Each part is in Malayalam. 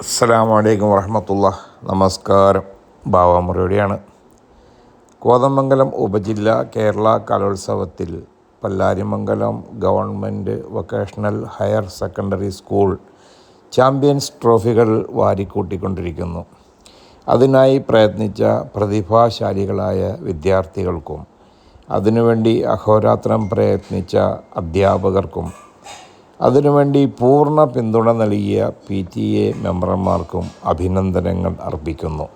അസ്സാം വലൈക്കും വറഹമത്തുള്ള. നമസ്കാരം. ബാവാമുറയുടെയാണ്. കോതമംഗലം ഉപജില്ല കേരള കലോത്സവത്തിൽ Pallarimangalam government vocational higher secondary school champions ട്രോഫികൾ വാരിക്കൂട്ടിക്കൊണ്ടിരിക്കുന്നു. അതിനായി പ്രയത്നിച്ച പ്രതിഭാശാലികളായ വിദ്യാർത്ഥികൾക്കും അതിനുവേണ്ടി അഹോരാത്രം പ്രയത്നിച്ച അധ്യാപകർക്കും അതിനുവേണ്ടി പൂർണ പിന്തുണ നൽകിയ പി ടി എ മെമ്പർമാർക്കും അഭിനന്ദനങ്ങൾ അർപ്പിക്കുന്നു.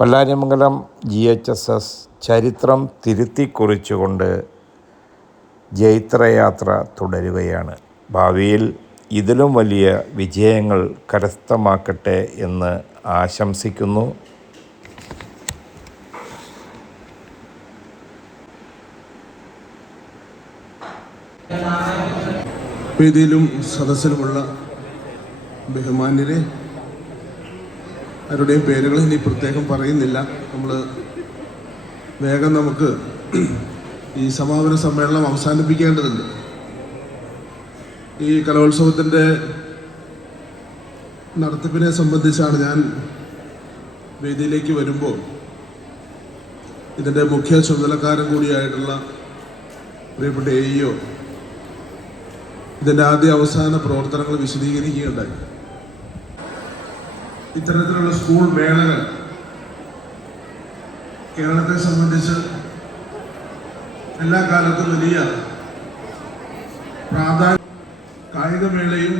Pallarimangalam G H S S ചരിത്രം തിരുത്തിക്കുറിച്ചുകൊണ്ട് ജൈത്രയാത്ര തുടരുകയാണ്. ഭാവിയിൽ ഇതിലും വലിയ വിജയങ്ങൾ കരസ്ഥമാക്കട്ടെ എന്ന് ആശംസിക്കുന്നു. വേദിയിലും സദസ്സിലുമുള്ള ബഹുമാന്യരെ അവരുടെയും പേരുകൾ ഇനി പ്രത്യേകം പറയുന്നില്ല. നമ്മൾ വേഗം നമുക്ക് ഈ സമാപന സമ്മേളനം അവസാനിപ്പിക്കേണ്ടതുണ്ട്. ഈ കലോത്സവത്തിന്റെ നടത്തിപ്പിനെ സംബന്ധിച്ചാണ് ഞാൻ വേദിയിലേക്ക് വരുമ്പോൾ ഇതിന്റെ മുഖ്യ ചുമതലക്കാരൻ കൂടിയായിട്ടുള്ള പ്രിയപ്പെട്ട എ ഇതിന്റെ ആദ്യ അവസാന പ്രവർത്തനങ്ങൾ വിശദീകരിക്കുകയുണ്ടായി. ഇത്തരത്തിലുള്ള സ്കൂൾ മേളകൾ കേരളത്തെ സംബന്ധിച്ച് എല്ലാ കാലത്തും വലിയ പ്രാധാന്യം കായികമേളയും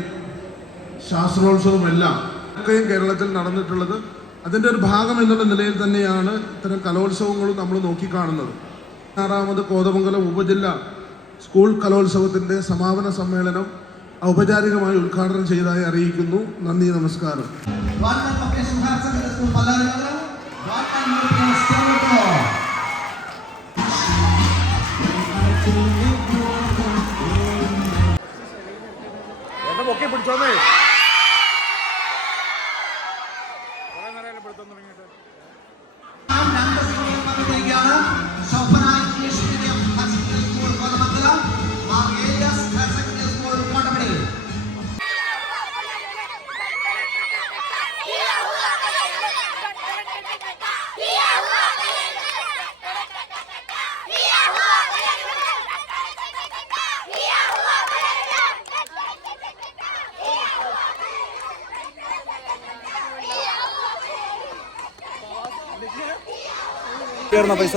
ശാസ്ത്രോത്സവവും എല്ലാം ഒക്കെയും കേരളത്തിൽ നടന്നിട്ടുള്ളത്. അതിന്റെ ഒരു ഭാഗം എന്നുള്ള നിലയിൽ തന്നെയാണ് ഇത്തരം കലോത്സവങ്ങളും നമ്മൾ നോക്കിക്കാണുന്നത്. ആറാമത് കോതമംഗലം ഉപജില്ല സ്കൂൾ കലോത്സവത്തിന്റെ സമാപന സമ്മേളനം ഔപചാരികമായി ഉദ്ഘാടനം ചെയ്തതായി അറിയിക്കുന്നു. നന്ദി നമസ്കാരം. പൊക്കി Vocational പൈസ.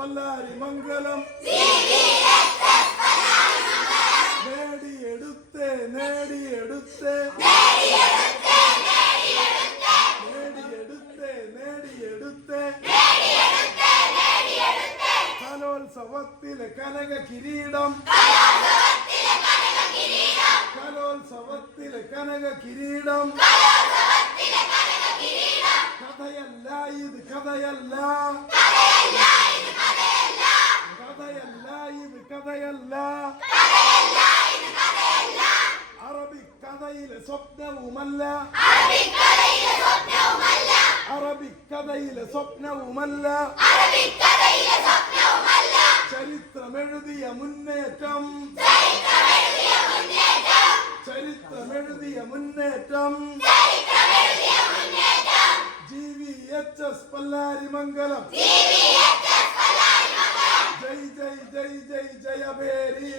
മംഗലം. നേടിയെടുത്തേ നേടിയെടുത്തേ. നേടിയെടുത്തേ നേടിയെടുത്തേ. കലോത്സവത്തിലെ കനക കിരീടം. കലോത്സവത്തിലെ കനക കിരീടം. കഥയല്ല ഇത് കഥയല്ല. കഥയല്ല. അറബിക്കഥയിലെ സ്വപ്നവുമല്ല. അറബിക്കഥയിലെ സ്വപ്നവുമല്ല. ചരിത്രമെഴുതിയ മുന്നേറ്റം. ചരിത്രമെഴുതിയ മുന്നേറ്റം. G V H S Pallarimangalam. జై జై జై జై జయ భేరి